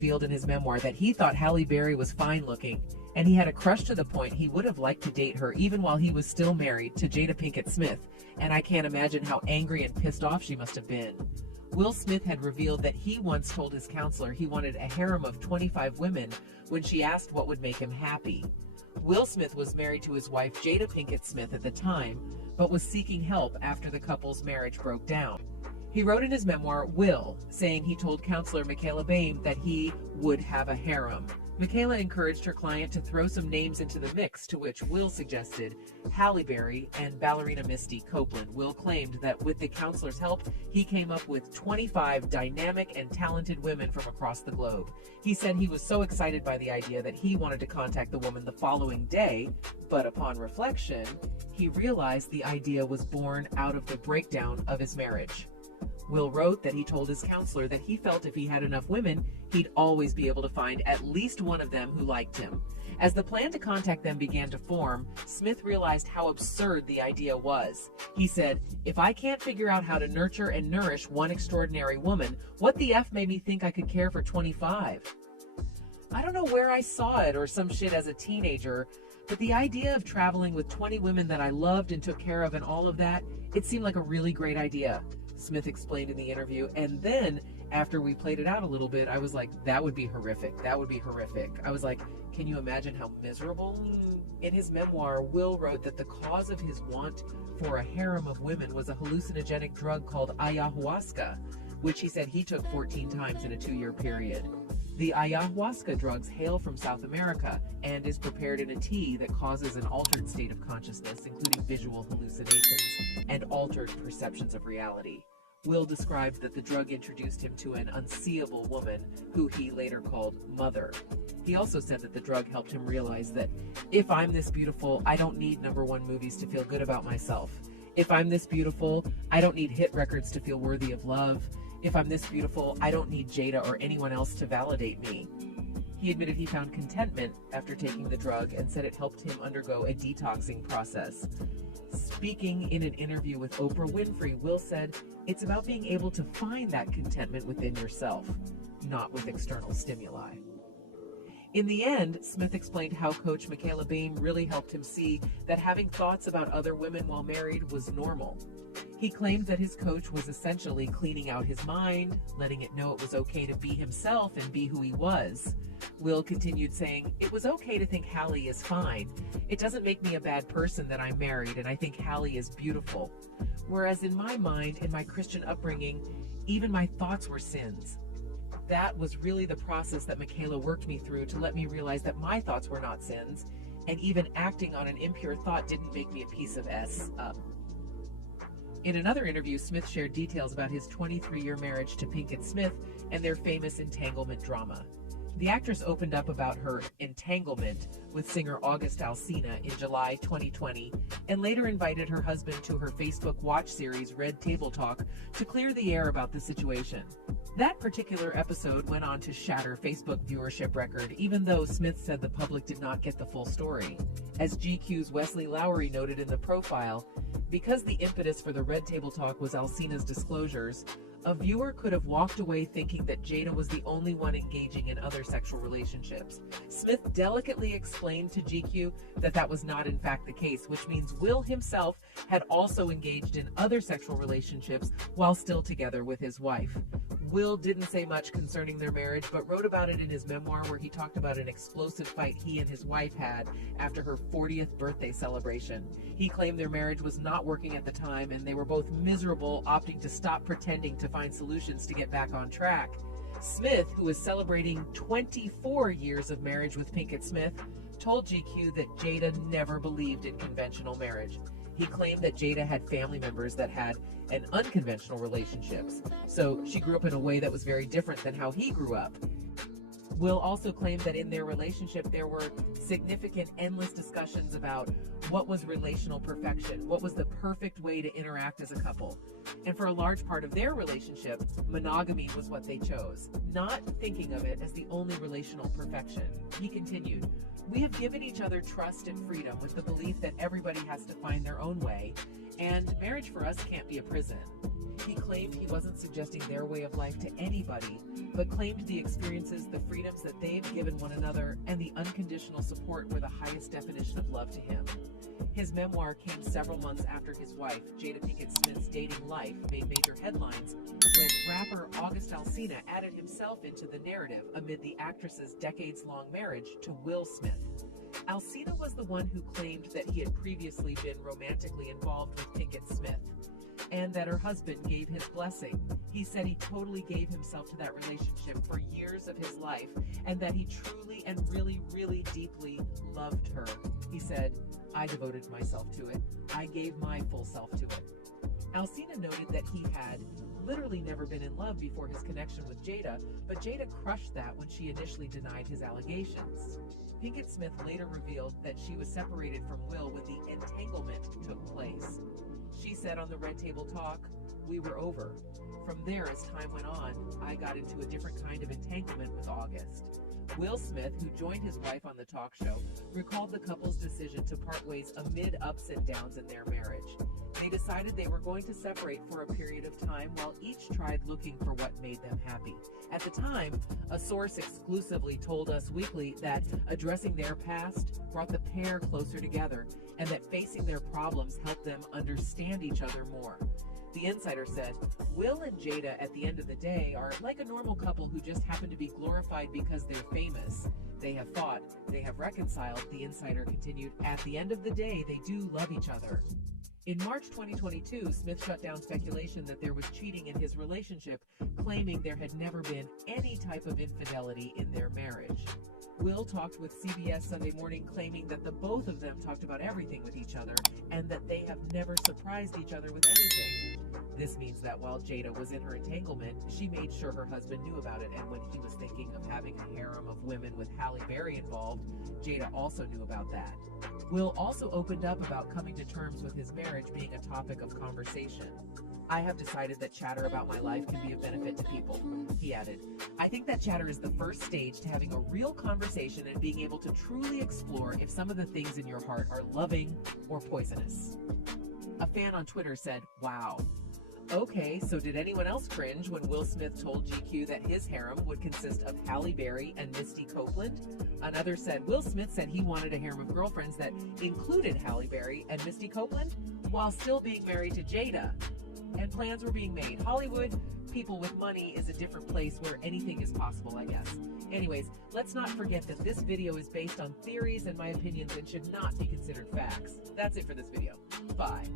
revealed in his memoir that he thought Halle Berry was fine-looking, and he had a crush to the point he would have liked to date her even while he was still married to Jada Pinkett Smith, and I can't imagine how angry and pissed off she must have been. Will Smith had revealed that he once told his counselor he wanted a harem of 25 women when she asked what would make him happy. Will Smith was married to his wife Jada Pinkett Smith at the time, but was seeking help after the couple's marriage broke down. He wrote in his memoir, Will, saying he told counselor Michaela Bain that he would have a harem. Michaela encouraged her client to throw some names into the mix, to which Will suggested Halle Berry and ballerina Misty Copeland. Will claimed that with the counselor's help, he came up with 25 dynamic and talented women from across the globe. He said he was so excited by the idea that he wanted to contact the woman the following day, but upon reflection, he realized the idea was born out of the breakdown of his marriage. Will wrote that he told his counselor that he felt if he had enough women, he'd always be able to find at least one of them who liked him. As the plan to contact them began to form, Smith realized how absurd the idea was. He said, "If I can't figure out how to nurture and nourish one extraordinary woman, what the F made me think I could care for 25? I don't know where I saw it or some shit as a teenager, but the idea of traveling with 20 women that I loved and took care of and all of that, it seemed like a really great idea," Smith explained in the interview. And then, after we played it out a little bit, I was like, that would be horrific. That would be horrific. I was like, can you imagine how miserable? In his memoir, Will wrote that the cause of his want for a harem of women was a hallucinogenic drug called ayahuasca, which he said he took 14 times in a 2-year period. The ayahuasca drugs hail from South America and is prepared in a tea that causes an altered state of consciousness, including visual hallucinations and altered perceptions of reality. Will described that the drug introduced him to an unseeable woman who he later called Mother. He also said that the drug helped him realize that if I'm this beautiful, I don't need #1 movies to feel good about myself. If I'm this beautiful, I don't need hit records to feel worthy of love. If I'm this beautiful, I don't need Jada or anyone else to validate me. He admitted he found contentment after taking the drug and said it helped him undergo a detoxing process. Speaking in an interview with Oprah Winfrey, Will said, "It's about being able to find that contentment within yourself, not with external stimuli." In the end, Smith explained how coach Michaela Bain really helped him see that having thoughts about other women while married was normal. He claimed that his coach was essentially cleaning out his mind, letting it know it was okay to be himself and be who he was. Will continued saying, "It was okay to think Halle is fine. It doesn't make me a bad person that I'm married and I think Halle is beautiful. Whereas in my mind, in my Christian upbringing, even my thoughts were sins." That was really the process that Michaela worked me through to let me realize that my thoughts were not sins, and even acting on an impure thought didn't make me a piece of S up. In another interview, Smith shared details about his 23-year marriage to Pinkett Smith and their famous entanglement drama. The actress opened up about her entanglement with singer August Alsina in July 2020 and later invited her husband to her Facebook watch series Red Table Talk to clear the air about the situation. That particular episode went on to shatter Facebook viewership record, even though Smith said the public did not get the full story. As GQ's Wesley Lowery noted in the profile, because the impetus for the Red Table Talk was Alsina's disclosures, a viewer could have walked away thinking that Jada was the only one engaging in other sexual relationships. Smith delicately explained to GQ that that was not in fact the case, which means Will himself had also engaged in other sexual relationships while still together with his wife. Will didn't say much concerning their marriage, but wrote about it in his memoir where he talked about an explosive fight he and his wife had after her 40th birthday celebration. He claimed their marriage was not working at the time and they were both miserable, opting to stop pretending to find solutions to get back on track. Smith, who is celebrating 24 years of marriage with Pinkett Smith, told GQ that Jada never believed in conventional marriage. He claimed that Jada had family members that had an unconventional relationships, so she grew up in a way that was very different than how he grew up. Will also claimed that in their relationship there were significant, endless discussions about what was relational perfection, what was the perfect way to interact as a couple. And for a large part of their relationship, monogamy was what they chose, not thinking of it as the only relational perfection. He continued, "We have given each other trust and freedom with the belief that everybody has to find their own way, And marriage for us can't be a prison. He claimed he wasn't suggesting their way of life to anybody, but claimed the experiences, the freedoms that they've given one another, and the unconditional support were the highest definition of love to him. His memoir came several months after his wife, Jada Pinkett Smith's dating life made major headlines when rapper August Alsina added himself into the narrative amid the actress's decades-long marriage to Will Smith. Alsina was the one who claimed that he had previously been romantically involved with Pinkett Smith, and that her husband gave his blessing. He said he totally gave himself to that relationship for years of his life, and that he truly and really, really deeply loved her. He said, "I devoted myself to it. I gave my full self to it." Alsina noted that he had literally never been in love before his connection with Jada, but Jada crushed that when she initially denied his allegations. Pinkett Smith later revealed that she was separated from Will when the entanglement took place. She said on the Red Table Talk, "We were over. From there, as time went on, I got into a different kind of entanglement with August." Will Smith, who joined his wife on the talk show, recalled the couple's decision to part ways amid ups and downs in their marriage. They decided they were going to separate for a period of time while each tried looking for what made them happy. At the time, a source exclusively told Us Weekly that addressing their past brought the pair closer together, and that facing their problems helped them understand each other more. The insider said, "Will and Jada at the end of the day are like a normal couple who just happen to be glorified because they're famous. They have fought, they have reconciled," the insider continued. "At the end of the day, they do love each other." In March 2022, Smith shut down speculation that there was cheating in his relationship, claiming there had never been any type of infidelity in their marriage. Will talked with CBS Sunday Morning, claiming that the both of them talked about everything with each other and that they have never surprised each other with anything. This means that while Jada was in her entanglement, she made sure her husband knew about it, and when he was thinking of having a harem of women with Halle Berry involved, Jada also knew about that. Will also opened up about coming to terms with his marriage being a topic of conversation. "I have decided that chatter about my life can be of benefit to people," he added. "I think that chatter is the first stage to having a real conversation and being able to truly explore if some of the things in your heart are loving or poisonous." A fan on Twitter said, "Wow. Okay, so did anyone else cringe when Will Smith told GQ that his harem would consist of Halle Berry and Misty Copeland?" Another said, "Will Smith said he wanted a harem of girlfriends that included Halle Berry and Misty Copeland while still being married to Jada. And plans were being made. Hollywood, people with money, is a different place where anything is possible, I guess." Anyways, let's not forget that this video is based on theories and my opinions and should not be considered facts. That's it for this video. Bye.